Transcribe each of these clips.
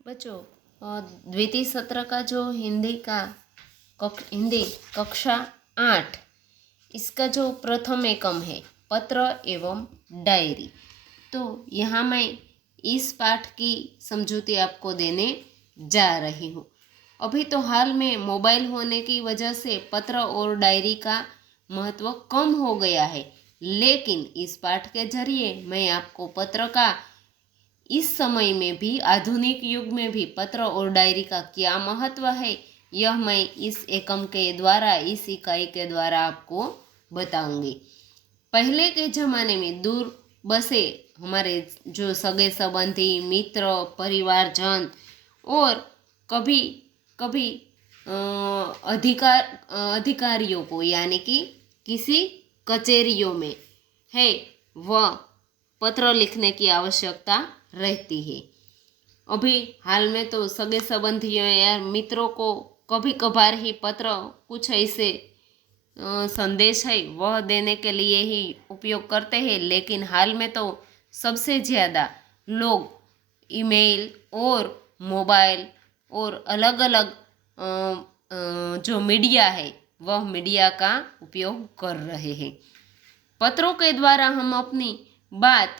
बच्चों, द्वितीय सत्र का जो हिंदी कक्षा 8 इसका जो प्रथम एकम है पत्र एवं डायरी। तो यहाँ मैं इस पाठ की समझौती आपको देने जा रही हूँ। अभी तो हाल में मोबाइल होने की वजह से पत्र और डायरी का महत्व कम हो गया है, लेकिन इस पाठ के जरिए मैं आपको पत्र का इस समय में भी, आधुनिक युग में भी पत्र और डायरी का क्या महत्व है, यह मैं इस एकम के द्वारा, इस इकाई के द्वारा आपको बताऊंगी। पहले के ज़माने में दूर बसे हमारे जो सगे संबंधी, मित्र, परिवारजन और कभी कभी अधिकारियों को, यानी कि किसी कचेरियों में है वह पत्र लिखने की आवश्यकता रहती है। अभी हाल में तो सगे संबंधियों या मित्रों को कभी कभार ही पत्र, कुछ ऐसे संदेश है वह देने के लिए ही उपयोग करते हैं, लेकिन हाल में तो सबसे ज़्यादा लोग ईमेल और मोबाइल और अलग अलग जो मीडिया है वह मीडिया का उपयोग कर रहे हैं। पत्रों के द्वारा हम अपनी बात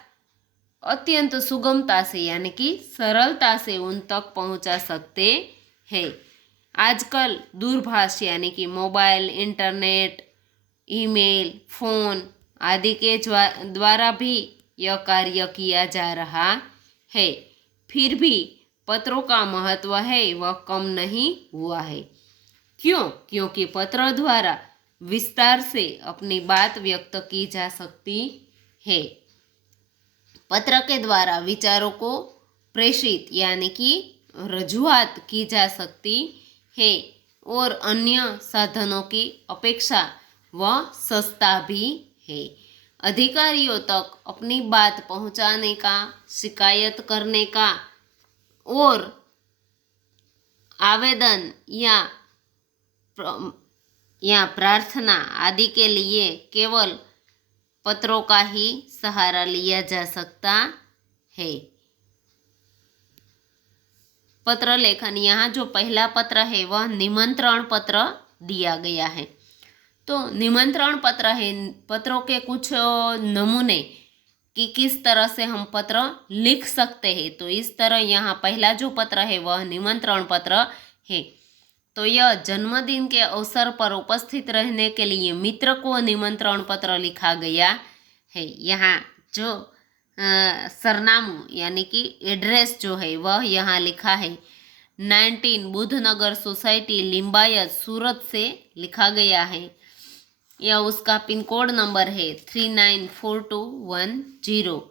अत्यंत सुगमता से, यानी कि सरलता से उन तक पहुंचा सकते हैं। आजकल दूरभाष यानी कि मोबाइल, इंटरनेट, ईमेल, फ़ोन आदि के द्वारा भी यह कार्य किया जा रहा है। फिर भी पत्रों का महत्व है वह कम नहीं हुआ है। क्यों? क्योंकि पत्र द्वारा विस्तार से अपनी बात व्यक्त की जा सकती है। पत्र के द्वारा विचारों को प्रेषित यानी कि रजूआत की जा सकती है और अन्य साधनों की अपेक्षा वह सस्ता भी है। अधिकारियों तक अपनी बात पहुंचाने का, शिकायत करने का और आवेदन या प्रार्थना आदि के लिए केवल पत्रों का ही सहारा लिया जा सकता है। पत्र लेखन, यहाँ जो पहला पत्र है वह निमंत्रण पत्र दिया गया है। तो निमंत्रण पत्र है, पत्रों के कुछ नमूने कि किस तरह से हम पत्र लिख सकते हैं। तो इस तरह यहाँ पहला जो पत्र है वह निमंत्रण पत्र है। तो यह जन्मदिन के अवसर पर उपस्थित रहने के लिए मित्र को निमंत्रण पत्र लिखा गया है। यहाँ जो सरनामू यानी कि एड्रेस जो है वह यहाँ लिखा है 19 बुधनगर सोसाइटी, लिम्बायत, सूरत से लिखा गया है। या उसका पिन कोड नंबर है 394210।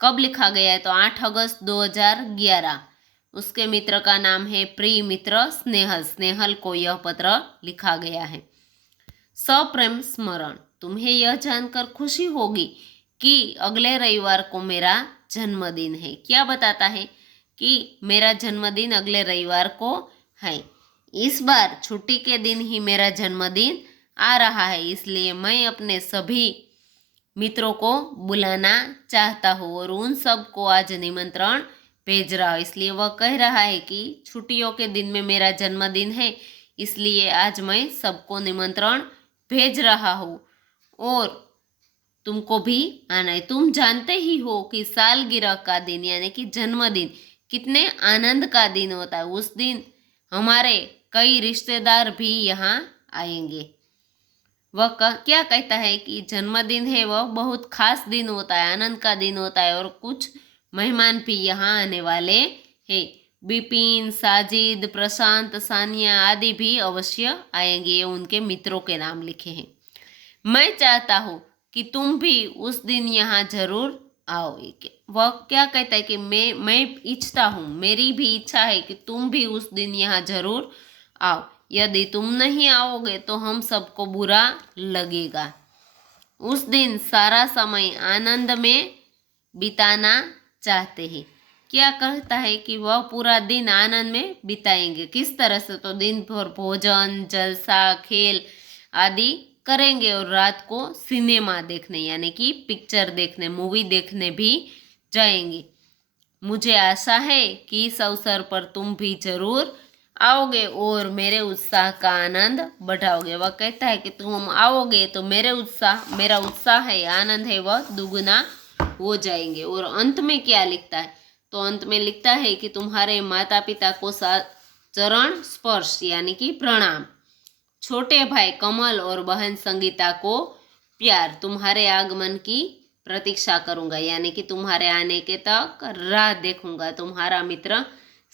कब लिखा गया है? तो 8 अगस्त 2011। उसके मित्र का नाम है प्रिय मित्र स्नेहल। स्नेहल को यह पत्र लिखा गया है। सप्रेम स्मरण, तुम्हें यह जानकर खुशी होगी कि अगले रविवार को मेरा जन्मदिन है। क्या बताता है? कि मेरा जन्मदिन अगले रविवार को है। इस बार छुट्टी के दिन ही मेरा जन्मदिन आ रहा है, इसलिए मैं अपने सभी मित्रों को बुलाना चाहता हूँ और उन सब को आज निमंत्रण भेज रहा हूँ। इसलिए वह कह रहा है कि छुट्टियों के दिन में मेरा जन्मदिन है, इसलिए आज मैं सबको निमंत्रण भेज रहा हूँ और तुमको भी आना है। तुम जानते ही हो कि सालगिरह का दिन यानी कि जन्मदिन कितने आनंद का दिन होता है। उस दिन हमारे कई रिश्तेदार भी यहाँ आएंगे। वह क्या कहता है कि जन्मदिन है वह बहुत खास दिन होता है, आनंद का दिन होता है और कुछ मेहमान भी यहाँ आने वाले हैं। बिपिन, साजिद, प्रशांत, सानिया आदि भी अवश्य आएंगे। ये उनके मित्रों के नाम लिखे हैं। मैं चाहता हूँ कि तुम भी उस दिन यहाँ जरूर आओ। वह क्या कहता है कि मैं इच्छता हूँ, मेरी भी इच्छा है कि तुम भी उस दिन यहाँ जरूर आओ। यदि तुम नहीं आओगे तो हम सबको बुरा लगेगा। उस दिन सारा समय आनंद में बिताना चाहते हैं। क्या कहता है कि वह पूरा दिन आनंद में बिताएंगे। किस तरह से? तो दिन भर भोजन, जलसा, खेल आदि करेंगे और रात को सिनेमा देखने यानी कि पिक्चर देखने, मूवी देखने भी जाएंगे। मुझे आशा है कि इस अवसर पर तुम भी जरूर आओगे और मेरे उत्साह का आनंद बढ़ाओगे। वह कहता है कि तुम आओगे तो मेरा उत्साह है, आनंद है, वह दुगना हो जाएंगे। और अंत में क्या लिखता है? तो अंत में लिखता है कि तुम्हारे माता पिता को चरण स्पर्श यानी कि प्रणाम, छोटे भाई कमल और बहन संगीता को प्यार, तुम्हारे आगमन की प्रतीक्षा करूंगा यानी कि तुम्हारे आने के तक राह देखूंगा। तुम्हारा मित्र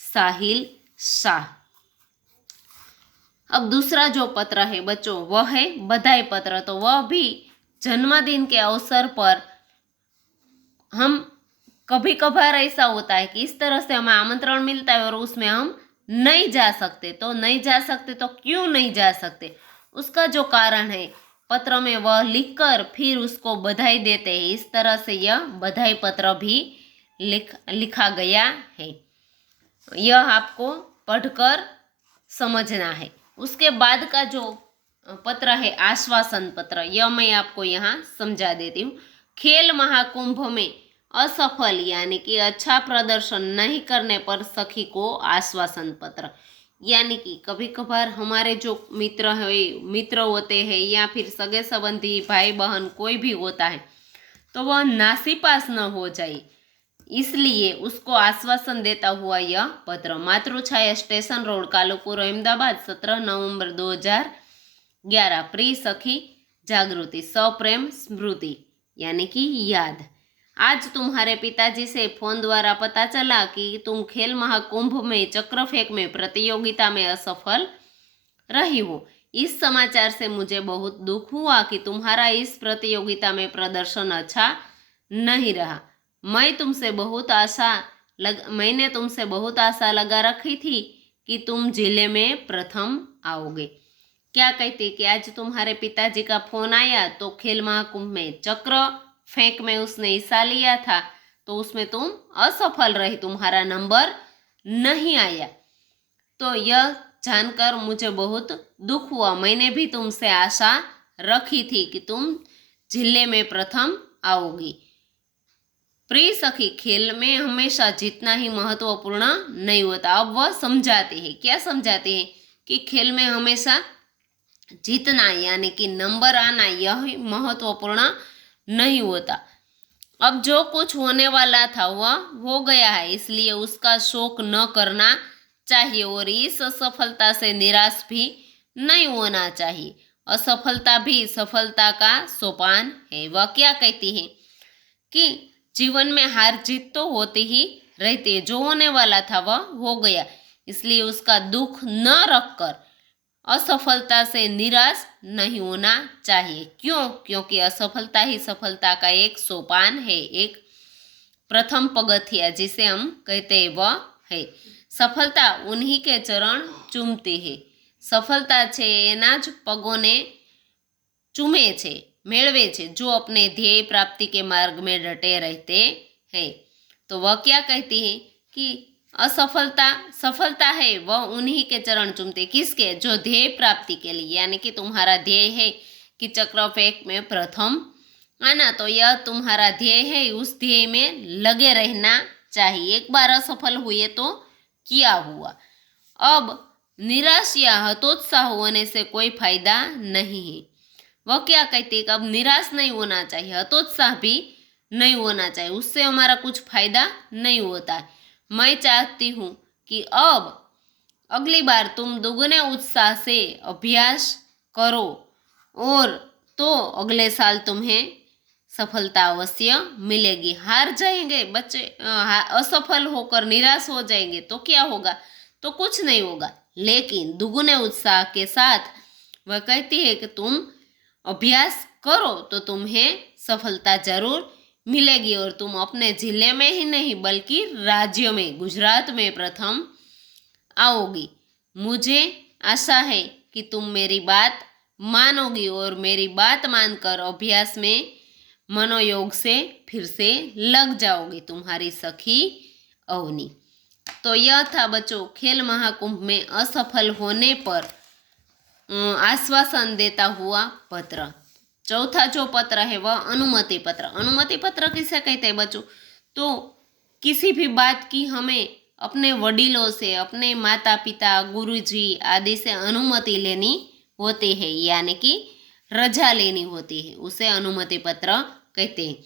साहिल शाह। अब दूसरा जो पत्र है बच्चों वह है बधाई पत्र। तो वह भी जन्मदिन के अवसर पर हम कभी कभार ऐसा होता है कि इस तरह से हमें आमंत्रण मिलता है और उसमें हम नहीं जा सकते। तो नहीं जा सकते तो क्यों नहीं जा सकते? उसका जो कारण है पत्र में वह लिखकर फिर उसको बधाई देते हैं। इस तरह से यह बधाई पत्र भी लिखा गया है। यह आपको पढ़कर समझना है। उसके बाद का जो पत्र है आश्वासन पत्र, यह मैं आपको यहाँ समझा देती हूँ। खेल महाकुंभ में असफल यानी कि अच्छा प्रदर्शन नहीं करने पर सखी को आश्वासन पत्र, यानी कि कभी कभार हमारे जो मित्र होते हैं या फिर सगे संबंधी भाई बहन कोई भी होता है तो वह नासीपास न हो जाए, इसलिए उसको आश्वासन देता हुआ यह पत्र। मातृछाया स्टेशन रोड, कालूपुर, अहमदाबाद, 17 नवंबर 2011। प्रिय सखी जागृति, सप्रेम स्मृति यानी कि याद। आज तुम्हारे पिताजी से फोन द्वारा पता चला कि तुम खेल महाकुंभ में चक्र फेंक में प्रतियोगिता में असफल रही हो। इस समाचार से मुझे बहुत दुख हुआ कि तुम्हारा इस प्रतियोगिता में प्रदर्शन अच्छा नहीं रहा। मैंने तुमसे बहुत आशा लगा रखी थी कि तुम जिले में प्रथम आओगे। क्या कहते कि आज तुम्हारे पिताजी का फोन आया तो खेल महाकुंभ में चक्र फेंक में उसने हिस्सा लिया था तो उसमें तुम असफल रही, तुम्हारा नंबर नहीं आया। तो यह जानकर मुझे बहुत दुख हुआ। मैंने भी तुमसे आशा रखी थी कि तुम जिले में प्रथम आओगी। प्रिय सखी, खेल में हमेशा जीतना ही महत्वपूर्ण नहीं होता। अब वह समझाते हैं, क्या समझाते हैं कि खेल में हमेशा जीतना यानी कि नंबर आना यह महत्वपूर्ण नहीं होता। अब जो कुछ होने वाला था वह हो गया है, इसलिए उसका शोक न करना चाहिए और इस असफलता से निराश भी नहीं होना चाहिए। असफलता भी सफलता का सोपान है। वह क्या कहती है कि जीवन में हार जीत तो होती ही रहती है, जो होने वाला था वह हो गया, इसलिए उसका दुख न रखकर असफलता से निराश नहीं होना चाहिए। क्यों? क्योंकि असफलता ही सफलता का एक सोपान है, एक प्रथम पगथिया जिसे हम कहते हैं वह है। सफलता उन्हीं के चरण चूमती है। सफलता છે એના જ પગોને ચૂમે છે, મેળવે છે, जो अपने ध्येय प्राप्ति के मार्ग में डटे रहते हैं। तो वह क्या कहती है कि सफलता है वह उन्हीं के चरण चूमते। किसके? जो ध्येय प्राप्ति के लिए, यानी कि तुम्हारा ध्येय है कि चक्र फेंक में प्रथम आना, तो यह तुम्हारा ध्येय है, उस ध्येय में लगे रहना चाहिए। एक बार असफल हुए तो क्या हुआ? अब निराश या हतोत्साह होने से कोई फायदा नहीं है। वह क्या कहती है कि अब निराश नहीं होना चाहिए, हतोत्साह भी नहीं होना चाहिए, उससे हमारा कुछ फायदा नहीं होता है। मैं चाहती हूँ कि अब अगली बार तुम दुगने उत्साह से अभ्यास करो और तो अगले साल तुम्हें सफलता अवश्य मिलेगी। हार जाएंगे बच्चे, असफल होकर निराश हो जाएंगे तो क्या होगा? तो कुछ नहीं होगा, लेकिन दुगने उत्साह के साथ वह कहती है कि तुम अभ्यास करो तो तुम्हें सफलता जरूर मिलेगी और तुम अपने जिले में ही नहीं बल्कि राज्य में, गुजरात में प्रथम आओगी। मुझे आशा है कि तुम मेरी बात मानोगी और मेरी बात मानकर अभ्यास में मनोयोग से फिर से लग जाओगी। तुम्हारी सखी अवनी। तो यह था बच्चों खेल महाकुंभ में असफल होने पर आश्वासन देता हुआ पत्र। चौथा जो पत्र है वह अनुमति पत्र। अनुमति पत्र किसे कहते हैं बच्चों? तो किसी भी बात की हमें अपने वडीलों से, अपने माता पिता, गुरुजी आदि से अनुमति लेनी होती है, यानी कि रजा लेनी होती है, उसे अनुमति पत्र कहते हैं।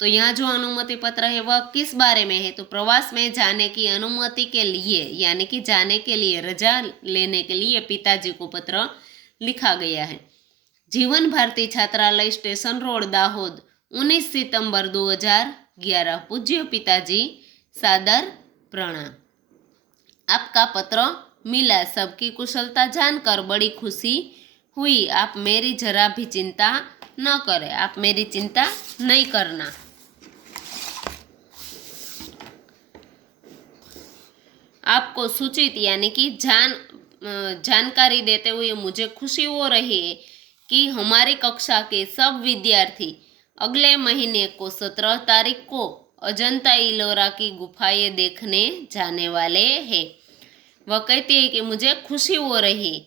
तो यहाँ जो अनुमति पत्र है वह किस बारे में है? तो प्रवास में जाने की अनुमति के लिए, यानी कि जाने के लिए, रजा लेने के लिए पिताजी को पत्र लिखा गया है। जीवन भारती छात्रालय, स्टेशन रोड, दाहोद, 19 सितंबर 2011। पूज्य पिताजी, सादर प्रणाम। आपका पत्र मिला, सबकी कुशलता जानकर बड़ी खुशी हुई। आप मेरी जरा भी चिंता न करें, आप मेरी चिंता नहीं करना। आपको सूचित यानी कि जानकारी देते हुए मुझे खुशी हो रही है कि हमारी कक्षा के सब विद्यार्थी अगले महीने को 17 तारीख को अजंता इलोरा की गुफाएं देखने जाने वाले हैं। वह कहते हैं कि मुझे खुशी हो रही है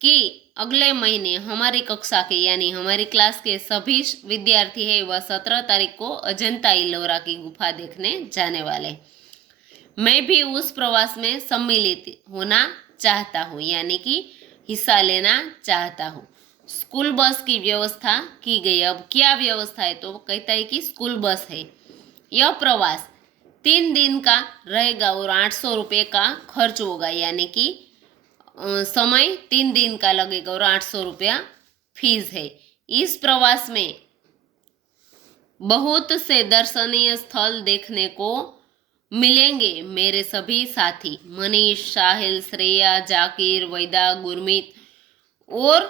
कि अगले महीने हमारी कक्षा के यानी हमारी क्लास के सभी विद्यार्थी हैं वह 17 तारीख को अजंता इलोरा की गुफा देखने जाने वाले। मैं भी उस प्रवास में सम्मिलित होना चाहता हूँ, यानी कि हिस्सा लेना चाहता हूँ। स्कूल बस की व्यवस्था की गई। अब क्या व्यवस्था है? तो कहता है कि स्कूल बस है। यह प्रवास 3 दिन का रहेगा और 800 रुपये का खर्च होगा, यानी कि समय 3 दिन का लगेगा और 800 रुपया फीस है। इस प्रवास में बहुत से दर्शनीय स्थल देखने को मिलेंगे। मेरे सभी साथी मनीष, साहिल, श्रेया, जाकिर, वैदा, गुरमीत और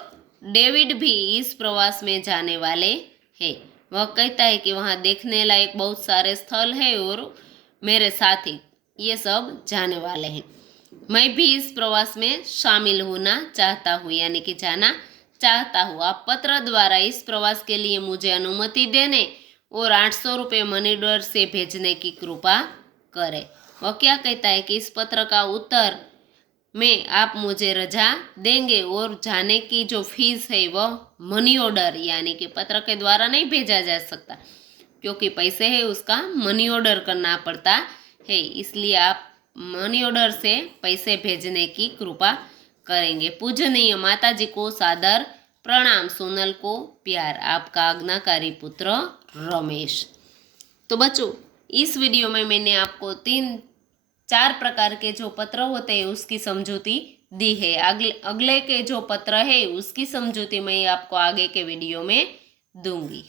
डेविड भी इस प्रवास में जाने वाले हैं। वह कहता है कि वहाँ देखने लायक बहुत सारे स्थल है और मेरे साथी ये सब जाने वाले हैं। मैं भी इस प्रवास में शामिल होना चाहता हूँ, यानी कि जाना चाहता हूँ। आप पत्र द्वारा इस प्रवास के लिए मुझे अनुमति देने और 800 रुपये मनी ऑर्डर से भेजने की कृपा करें। वह क्या कहता है कि इस पत्र का उत्तर में आप मुझे रजा देंगे और जाने की जो फीस है वह मनी ऑर्डर यानी कि पत्र के द्वारा नहीं भेजा जा सकता, क्योंकि पैसे है उसका मनी ऑर्डर करना पड़ता है, इसलिए आप मनी ऑर्डर से पैसे भेजने की कृपा करेंगे। पूजनीय माताजी को सादर प्रणाम, सोनल को प्यार, आपका आज्ञाकारी पुत्र रमेश। तो बच्चों, इस वीडियो में मैंने आपको 3-4 प्रकार के जो पत्र होते हैं उसकी समझौती दी है। अगले के जो पत्र है उसकी समझौती मैं आपको आगे के वीडियो में दूंगी।